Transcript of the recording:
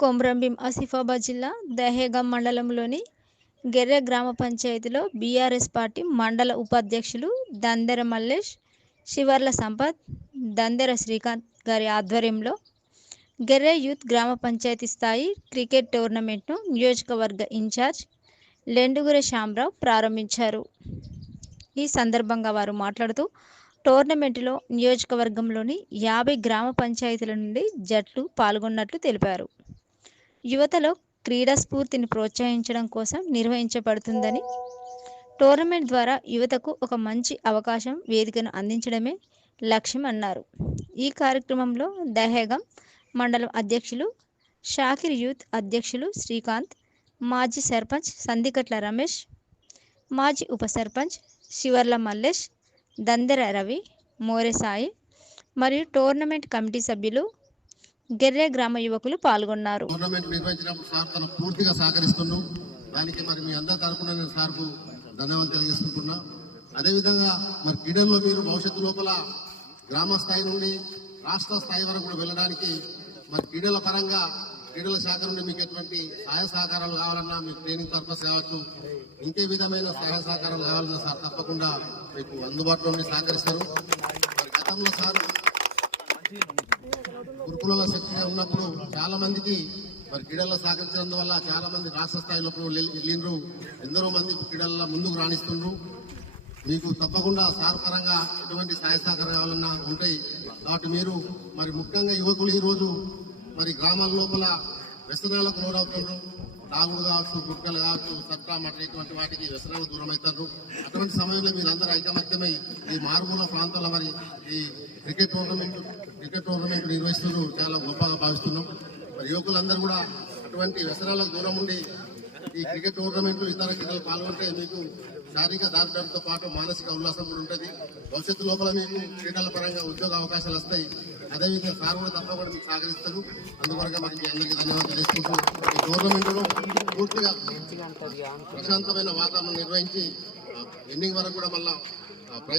కొమ్రంభీం ఆసిఫాబాద్ జిల్లా దహేగాం మండలంలోని గెర్రె గ్రామ పంచాయతీలో బీఆర్ఎస్ పార్టీ మండల ఉపాధ్యక్షులు దందెర మల్లేష్, శివర్ల సంపత్, దందెర శ్రీకాంత్ గారి ఆధ్వర్యంలో గెర్రె యూత్ గ్రామ పంచాయతీ స్థాయి క్రికెట్ టోర్నమెంట్ను నియోజకవర్గ ఇన్ఛార్జ్ లెండుగురె శ్యాంరావు ప్రారంభించారు. ఈ సందర్భంగా వారు మాట్లాడుతూ టోర్నమెంటులో నియోజకవర్గంలోని 50 గ్రామ పంచాయతీల నుండి జట్లు పాల్గొన్నట్లు తెలిపారు. యువతలో క్రీడా స్ఫూర్తిని ప్రోత్సహించడం కోసం నిర్వహించబడుతుందని, టోర్నమెంట్ ద్వారా యువతకు ఒక మంచి అవకాశం, వేదికను అందించడమే లక్ష్యం అన్నారు. ఈ కార్యక్రమంలో దహేగాం మండలం అధ్యక్షులు షాకిర్, యూత్ అధ్యక్షులు శ్రీకాంత్, మాజీ సర్పంచ్ సందికట్ల రమేష్, మాజీ ఉప సర్పంచ్ శివర్ల మల్లేష్, దందెర రవి, మోరె సాయి మరియు టోర్నమెంట్ కమిటీ సభ్యులు, గెర్రె గ్రామ యువకులు పాల్గొన్నారు. టోర్నమెంట్ నిర్వహించినప్పుడు సార్ తన పూర్తిగా సహకరిస్తున్నాం. దానికి మరి మీ అందరి తరపున నేను సార్కు ధన్యవాదాలు తెలియజేసుకుంటున్నా. అదేవిధంగా మరి క్రీడల్లో మీరు భవిష్యత్తు లోపల గ్రామ స్థాయి నుండి రాష్ట్ర స్థాయి వరకు కూడా వెళ్ళడానికి మరి క్రీడల పరంగా క్రీడల శాఖ నుండి మీకు ఎటువంటి సహాయ సహకారాలు కావాలన్నా, మీకు ట్రైనింగ్ పర్పస్ కావచ్చు, ఇంకే విధమైన సహాయ సహకారాలు కావాలన్నా సార్ తప్పకుండా మీకు అందుబాటులో ఉండి సహకరిస్తారు. మరి గతంలో సార్ గురుకుల శక్తిగా ఉన్నప్పుడు చాలా మందికి మరి క్రీడల్లో సహకరించడం వల్ల చాలా మంది రాష్ట్ర స్థాయిలో వెళ్ళిండ్రు. ఎందరో మంది క్రీడల్లో ముందుకు రాణిస్తుండ్రు. మీకు తప్పకుండా సార్ పరంగా ఎటువంటి సహాయ సహకారం కావాలన్నా ఉంటాయి. కాబట్టి మీరు మరి ముఖ్యంగా యువకులు ఈరోజు మరి గ్రామాల లోపల వ్యసనాలకు లోనవుతున్నారు. తాగుడు కావచ్చు, గుట్టలు కావచ్చు, సట్రా మట్ట ఇటువంటి వాటికి వ్యసనాలు దూరం అవుతారు. అటువంటి సమయంలో మీరందరూ ఐకమత్యమై ఈ మారుమూల ప్రాంతాల్లో మరి ఈ క్రికెట్ టోర్నమెంట్ నిర్వహిస్తున్నారు. చాలా గొప్పగా భావిస్తున్నాం. మరి యువకులందరూ కూడా అటువంటి వ్యసనాలకు దూరం ఉండి ఈ క్రికెట్ టోర్నమెంట్లు ఇతర క్రీడలు పాల్గొంటే మీకు శారీరక దారుణంతో పాటు మానసిక ఉల్లాసం కూడా ఉంటుంది. భవిష్యత్తు లోపల మీకు క్రీడల పరంగా ఉద్యోగ అవకాశాలు వస్తాయి. అదేవిధంగా సార్ కూడా తప్పకుండా మీకు సహకరిస్తారు. అందువల్ల మనకి అందరికీ ధన్యవాదాలు తెలుసుకుంటూ ఈ టోర్నమెంట్లో పూర్తిగా ప్రశాంతమైన వాతావరణం నిర్వహించి ఎండింగ్ వరకు కూడా మళ్ళా